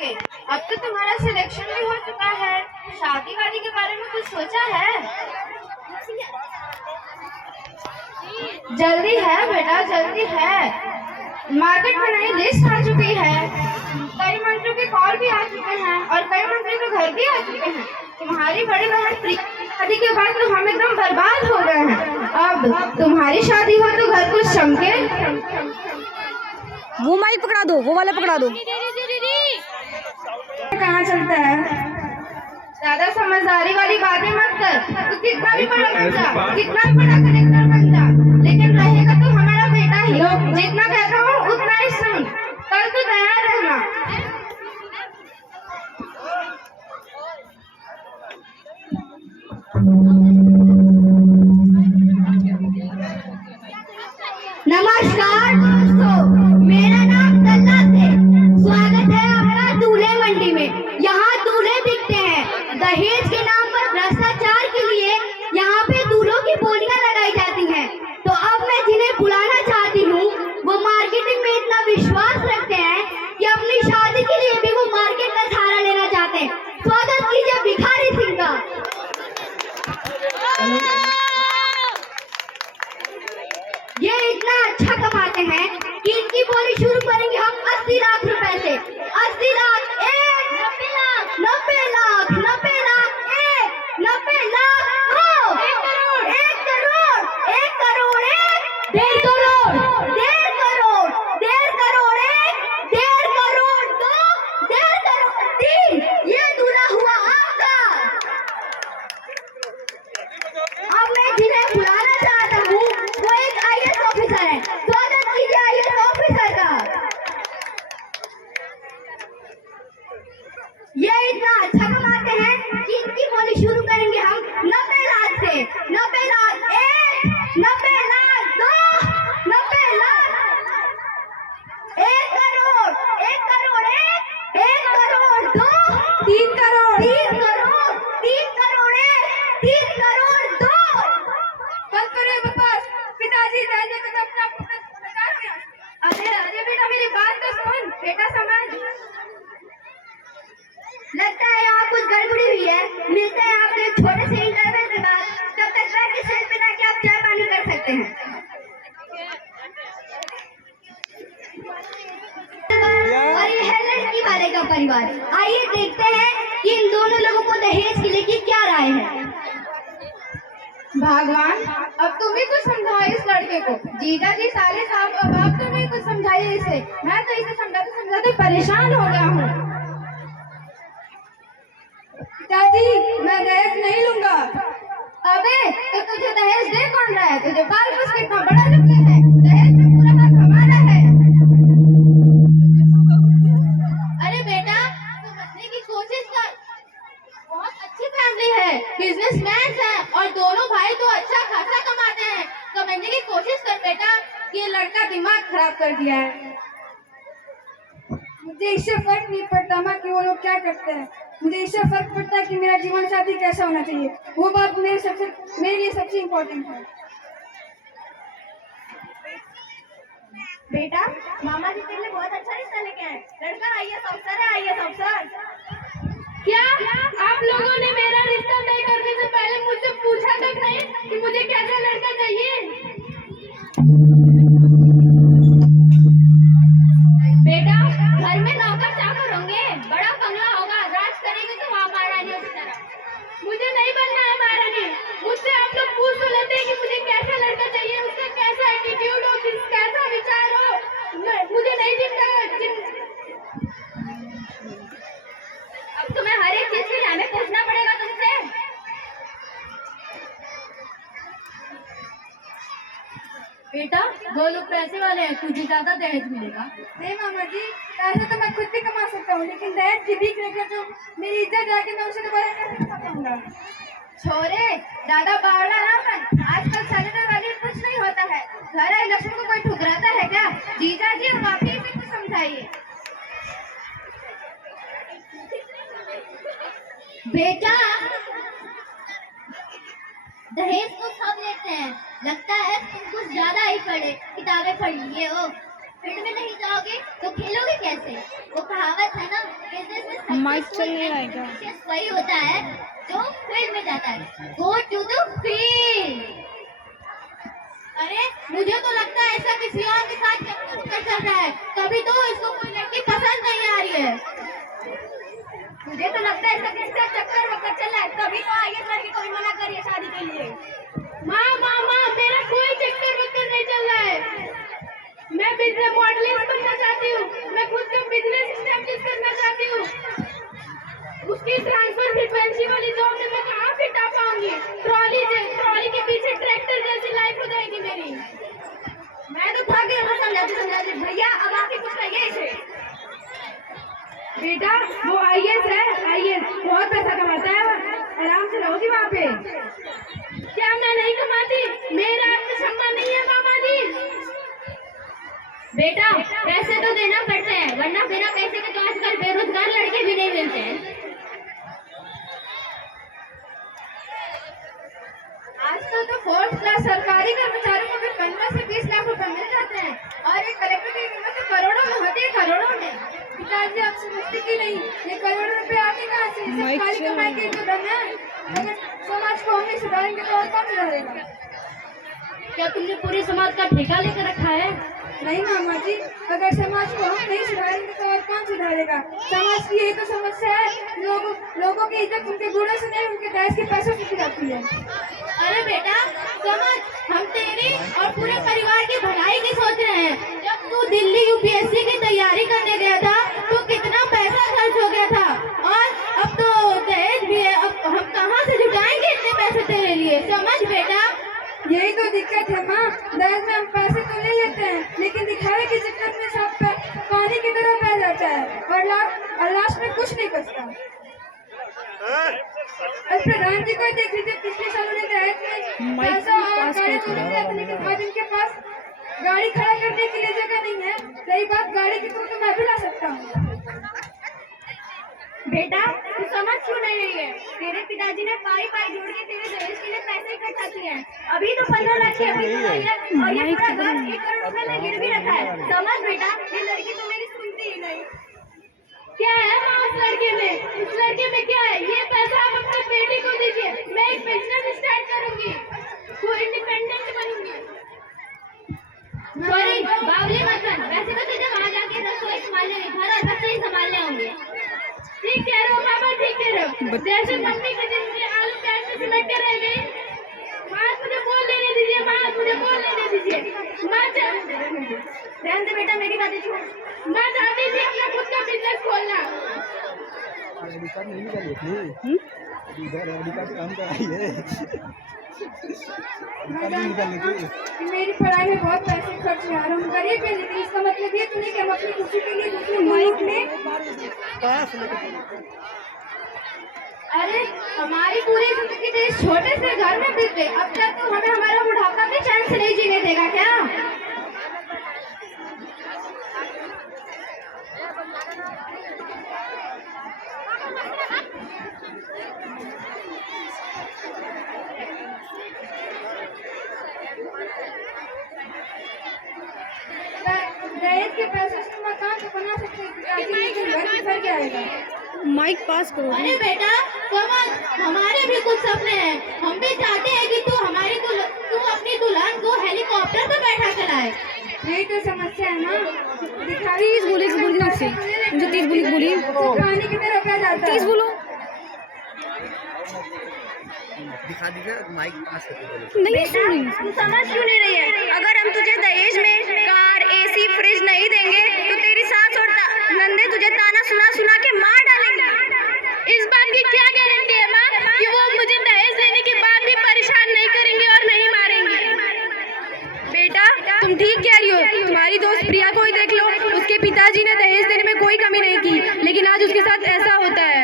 के। अब तो तुम्हारा सिलेक्शन भी हो चुका है, शादी वादी के बारे में कुछ सोचा है? जल्दी है बेटा, जल्दी है। मार्केट में नई लिस्ट आ चुकी है, कई मंत्रियों के कॉल भी आ चुके हैं और कई मंत्री के घर भी आ चुके हैं। तुम्हारी बड़ी बहन प्रिया शादी के बाद तो हम एकदम बर्बाद हो गए हैं। अब तुम्हारी शादी हो तो घर कुछ चमके। वो माइक पकड़ा दो, वो वाला पकड़ा दो। कहाँ चलता है? ज्यादा समझदारी वाली बातें मत कर। तू कितना भी बड़ा बन जा, कितना भी बड़ा कलेक्टर बन जा, लेकिन रहेगा तो हमारा बेटा ही। जितना कहता हूँ उतना ही सुन। कल तो तैयार रहना। नमस्कार दोस्तों, मेरा नाम तन्नत है। स्वागत है आपका दूल्हे मंडी में। यहाँ दूल्हे बिकते हैं। दहेज के नाम पर भ्रष्टाचार के लिए यहाँ पे दूल्हों की बोलियां लगाई जाती हैं। तो अब मैं जिन्हें बुलाना चाहती हूँ वो मार्केटिंग में इतना विश्वास रखते हैं कि अपनी शादी के लिए भी वो मार्केट का सहारा लेना चाहते हैं। स्वागत कीजिए भिखारी सिंह का। ये इतना अच्छा कमाते हैं कि इनकी बोली शुरू करेंगे हम 80 लाख रुपए से। 80 लाख, 1, 90 लाख, 90 लाख, 90 लाख, 1, 90 लाख, 2, 1 करोड़, 1 करोड़, 1 करोड़, 1, 1.5 करोड़, 1.5 करोड़, 1.5 करोड़, 1, 1.5 करोड़, 2, 1.5 करोड़, 3। ये दूल्हा हुआ आपका। अब मैं जिन्हें बुलाना चाहता हूँ वो एक IAS ऑफिसर है। स्वागत कीजिए IAS ऑफिसर का। ये इतना अच्छा कमाते हैं कि इनकी बोली शुरू करेंगे हम 90 लाख से। 90 लाख, 1, 90 लाख, 2, 90 लाख, 1 करोड़, 1 करोड़, 1, 1 करोड़, 2, 3 करोड़, 3 करोड़, 3 करोड़, 1, 3 करोड़, 2। बंद करो बकवास। पिताजी जाने का तो अपना बता रहे हैं। अरे अरे बेटा मेरी बात तो सुन। बेटा समझ। लगता है यहाँ कुछ गड़बड़ी हुई है। मिलते हैं आपसे एक छोटे से इंटरवल के बाद। तब तक बैठ के स्टेज पे जाके आप चाय पानी कर सकते हैं। और ये है लड़की वाले का परिवार। आइए देखते हैं कि इन दोनों लोगों को दहेज के लिए क्या राय है। भगवान, अब तुम ही कुछ समझाओ इस लड़के को। जीजा जी साले साहब, अब आप तुम ही कुछ समझाइए इसे। मैं तो इसे समझाते परेशान हो गया हूँ। पिताजी, मैं दहेज नहीं लूंगा। अबे तो तुझे दहेज दे कौन रहा है? तुझे बाल कुछ कितना बड़ा लगता है? दहेज में पूरा हाथ हमारा है। अरे बेटा समझने की कोशिश कर। बहुत अच्छी फैमिली है, बिजनेसमैन है और दोनों भाई तो अच्छा खासा कमाते हैं। समझने की कोशिश कर बेटा, ये लड़का दिमाग खराब कर दिया है। मुझे इससे फर्क नहीं पड़ता माँ कि वो लोग क्या करते हैं। मुझे इससे फर्क पड़ता है कि मेरा जीवन साथी कैसा होना चाहिए। वो बात मेरे लिए सबसे इम्पोर्टेंट है। बेटा मामा जी तेरे लिए बहुत अच्छा रिश्ता लेके आए। लड़का IAS अफसर है। IAS अफसर। क्या आप लोगों ने मेरा रिश्ता तय करने से पहले मुझसे पूछा तक नहीं कि मुझे कैसा लड़का चाहिए? बेटा घर में नौकर चाकर होंगे, बड़ा बंगला होगा, राज करेंगे तो वहाँ महारानियों की तरह। मुझे नहीं बनना है महारानी। मुझसे आप लोग पूछ तो लेते हैं कि मुझे कैसा लड़का चाहिए, उसका कैसा एटीट्यूड हो, कैसा विचार हो। मुझे नहीं दिखता। अब तुम्हें हर एक चीज के लिए हमें पूछना पड़ेगा तुमसे। बेटा वो लोग पैसे वाले हैं, तुझे ज्यादा दहेज मिलेगा। नहीं मामा जी, पैसे तो मैं खुद भी कमा सकता हूँ, लेकिन दहेज की भीख लेकर जो मेरी इज्जत जाके मैं उसे दोबारा कैसे कमा पाऊंगा। छोरे ज्यादा बावला ना बन। आजकल सैनिटर वाली कुछ नहीं होता है। घर आए लक्ष्मी को कोई ठुकराता है क्या? जीजा जी और आप ही से कुछ समझाइए। बेटा दहेज तो सब लेते हैं। लगता है तुम कुछ ज्यादा ही पढ़े, किताबें पढ़ लिए हो। फील्ड में नहीं जाओगे तो खेलोगे कैसे? वो कहावत है ना, कैसे माइक चल नहीं आएगा। वही होता है जो फील्ड में जाता है। Go to the field. अरे मुझे तो लगता है ऐसा किसी और के साथ चक्कर चल रहा है, तभी तो इसको कोई लड़की पसंद नहीं आ रही है। मुझे तो लगता है ऐसा किसी साथ चक्कर वक्कर चल रहा है, तभी तो आगे लड़की को भी मना कर रही है शादी के लिए। माँ माँ माँ, मेरा कोई चक्कर वक्कर नहीं चल रहा है। मैं बिजनेस मॉडलिंग बनना चाहती हूँ, मैं खुद का बिजनेस स्टैब्लिश करना चाहती हूँ। उसकी ट्रांसफर फ्रीक्वेंसी वाली जॉब में मैं कहाँ फिट आ पाऊंगी? ट्रॉली के पीछे ट्रैक्टर जैसी लाइफ हो जाएगी मेरी। मैं तो थक गई हूँ समझाते भैया, अब आके कुछ कहिए इसे। बेटा वो आईएएस है, आईएएस बहुत पैसा कमाता है, आराम से रहोगी वहाँ पे। क्या मैं नहीं कमाती? मेरा आत्मसम्मान नहीं है मामा जी? बेटा पैसे तो देना पड़ते हैं, वरना बिना पैसे के तो आजकल बेरोजगार लड़के भी नहीं मिलते हैं। आजकल तो 4th क्लास सरकारी कर्मचारियों को भी 15 से 20 लाख रुपए मिल जाते हैं, और एक कलेक्टर की कीमत तो करोड़ों में होती है, करोड़ों में। पिताजी आप समझते कि नहीं, ये करोड़ों रुपए आते कहाँ से? सब खाली कमाई के तो दम है। अगर समाज को हम नहीं सुधारेंगे तो और कौन सुधारेगा? क्या तुमने पूरे समाज का ठेका लेकर रखा है? नहीं मामा जी, अगर समाज को हम नहीं सुधारेंगे तो और कौन सुधारेगा? समाज की यही तो समस्या है, लोगों की इज्जत उनके गुणों से नहीं, उनके दहेज के पैसों से की जाती है। अरे बेटा समझ, हम तेरी और पूरे परिवार की भलाई की सोच रहे हैं। जब तू दिल्ली यूपीएससी की तैयारी करने गया था तो कितना पैसा खर्च हो गया था, और अब तो दहेज भी है। अब हम कहाँ से जुटाएंगे इतने पैसे तेरे लिए? समझ बेटा, यही तो दिक्कत है माँ, दहेज में हम पैसे तो ले लेते हैं, लेकिन दिखावे के चक्कर में सब पानी की तरह बह जाता है, और लास्ट में कुछ नहीं बचता। और प्रधान जी को देख लीजिए, पिछले साल उन्हें दहेज में पैसा और गाड़ी तो मिल गया था, लेकिन आज इनके पास गाड़ी खड़ा करने के लिए जगह नहीं है। रही बात गाड़ी की, तो मैं भी ला सकता हूँ। बेटा तू समझ क्यों नहीं रही है? तेरे पिताजी ने पाई जोड़ के तेरे दहेज के लिए पैसे इकट्ठा किए हैं। अभी तो 15 लाख की अभी तो आई है, और ये पूरा घर 1 करोड़ रुपए में गिर भी रखा है। समझ बेटा, ये लड़की तो मेरी सुनती ही नहीं। क्या है माँ उस लड़के में? उस लड़के में क्या है? ये पैसा आप अपने बेटे को दीजिए, मैं एक बिजनेस स्टार्ट करूंगी, वो इंडिपेंडेंट बनूंगी। सॉरी बावली मत बन, वैसे तो तुझे वहाँ जाके रसोई संभालने, घर और बच्चे ही संभालने होंगे। ठीक कह रहे हो बाबा, ठीक कह रहे हो। जैसे मम्मी के दिन मुझे आलू प्याज में सिमट के रह गई, माँ मुझे बोल लेने दीजिए, माँ मुझे बोल लेने दीजिए। माँ रहने दे बेटा, मेरी बातें छोड़। माँ चाहती थी अपना खुद का बिजनेस खोलना। मेरी पढ़ाई में बहुत पैसे खर्च हो रहा है, हम गरीब हैं, लेकिन इसका मतलब ये तो नहीं कि हम अपनी खुशी के लिए दूसरे मुल्क में। अरे हमारी पूरी जिंदगी तो इस छोटे से घर में बीत गई, अब तक तो हमें हमारा बुढ़ापा भी चैन से नहीं जीने देगा क्या? दहेज के पैसे से मकान तो बना सकते हैं, लेकिन घर में घर क्या आएगा? माइक पास करो। अरे बेटा समझ, हमारे भी कुछ सपने हैं। हम भी चाहते हैं कि तू अपनी दुल्हन को हेलीकॉप्टर पे बैठा कर लाए। यही तो समस्या है ना, तेज बोले मुझसे, मुझे तेज बोली पानी की तरफ बह जाता है। तेज बोलो। दिखा दीजिए माइक पास नहीं सुन रही। तू समझ क्यों नहीं रही है? अगर हम तुझे दहेज में कार, एसी, फ्रिज नहीं देंगे तो तेरी सास और नंदे तुझे ताना सुना के मार डालेंगे। इस बात की क्या गारंटी है माँ कि वो मुझे दहेज लेने के बाद भी परेशान नहीं करेंगे और नहीं मारेंगे? बेटा तुम ठीक कह रही हो, तुम्हारी दोस्त प्रिया को ही देख लो, उसके पिताजी ने दहेज देने में कोई कमी नहीं की, लेकिन आज उसके साथ ऐसा होता है।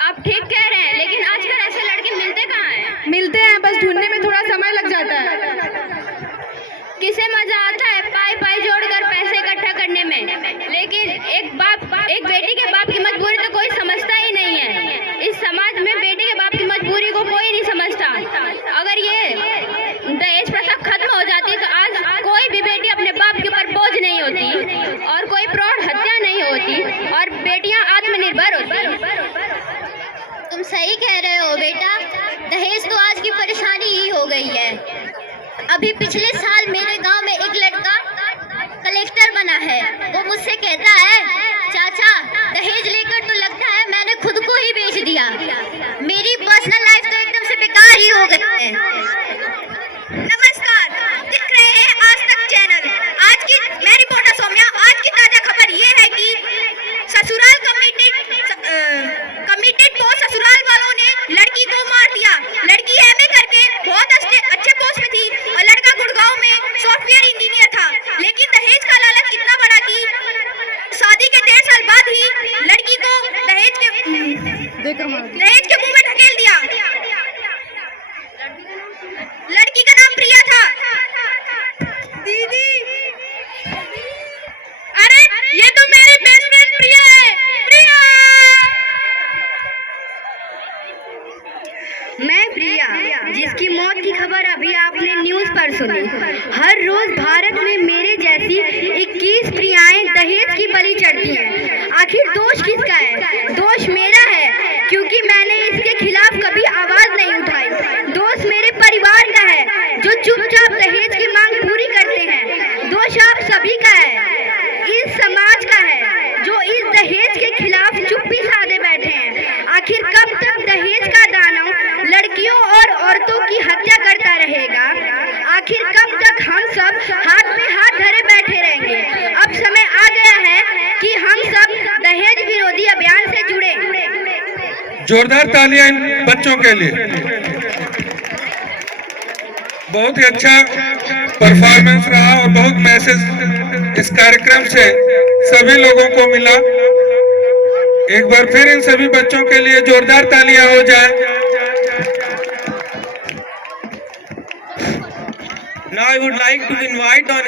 आप ठीक कह रहे हैं, लेकिन आजकल ऐसे लड़के मिलते कहाँ हैं? मिलते हैं, बस ढूंढने में थोड़ा समय लग जाता है। किसे मजा आता है पाई जोड़कर पैसे इकट्ठा करने में, लेकिन एक बेटी के बाप की मजबूरी तो कोई समझता ही नहीं है। इस समाज में बेटी के बाप की मजबूरी को कोई नहीं समझता। अगर ये दहेज प्रथा खत्म हो जाती तो आज कोई भी बेटी अपने बाप के ऊपर बोझ नहीं होती और कोई भ्रूण हत्या नहीं होती। और बेटियां आत्मनिर्भर होती। तुम सही कह रहे हो बेटा, दहेज तो आज की परेशानी ही हो गई है। अभी पिछले साल मेरे गांव में एक लड़का कलेक्टर बना है। वो मुझसे कहता है, चाचा दहेज लेकर तो लगता है मैंने खुद को ही बेच दिया। मेरी पर्सनल लाइफ तो एकदम से बेकार ही हो गई है। नमस्कार, देख रहे हैं आज तक चैनल। आज की मैं रिपोर्टर सौम्या। आज की ताजा खबर ये है कि ससुराल कमिटेड पोस्ट ससुराल वालों ने लड़की को मार दिया। लड़की एमए करके बहुत अच्छे पोस्ट पे थी और लड़का गुड़गांव में सॉफ्टवेयर इंजीनियर था। लेकिन दहेज का लालच इतना बड़ा कि शादी के 1.5 साल बाद ही लड़की को दहेज के मुंह में ढकेल दिया। लड़की का नाम प्रिया था। दीदी, अरे ये तो मेरी बेस्ट फ्रेंड प्रिया है। प्रिया, मैं प्रिया, जिसकी मौत की खबर अभी आपने न्यूज़ पर सुनी। हर रोज भारत में मेरे जैसी 21 प्रियाएं दहेज की बलि चढ़ती हैं। आखिर दोष किसका है? दोष मेरा है, क्योंकि मैंने इसके खिलाफ कभी आवाज नहीं उठाई। दोष मेरे परिवार का है, जो चुपचाप दहेज की मांग पूरी करते हैं। दोष आप सभी का है, इस समाज का है, जो इस दहेज के खिलाफ चुप्पी साधे बैठे हैं। आखिर कब तक दहेज का दानव लड़कियों और औरतों की हत्या करता रहेगा? आखिर कब तक हम सब हाथ में हाथ धरे बैठे रहेंगे? अब समय आ गया है कि हम सब दहेज विरोधी अभियान से जुड़े। जोरदार तालियां इन बच्चों के लिए। बहुत ही अच्छा परफॉर्मेंस रहा और बहुत मैसेज इस कार्यक्रम से सभी लोगों को मिला। एक बार फिर इन सभी बच्चों के लिए जोरदार तालियां हो जाए। Now I would like to invite on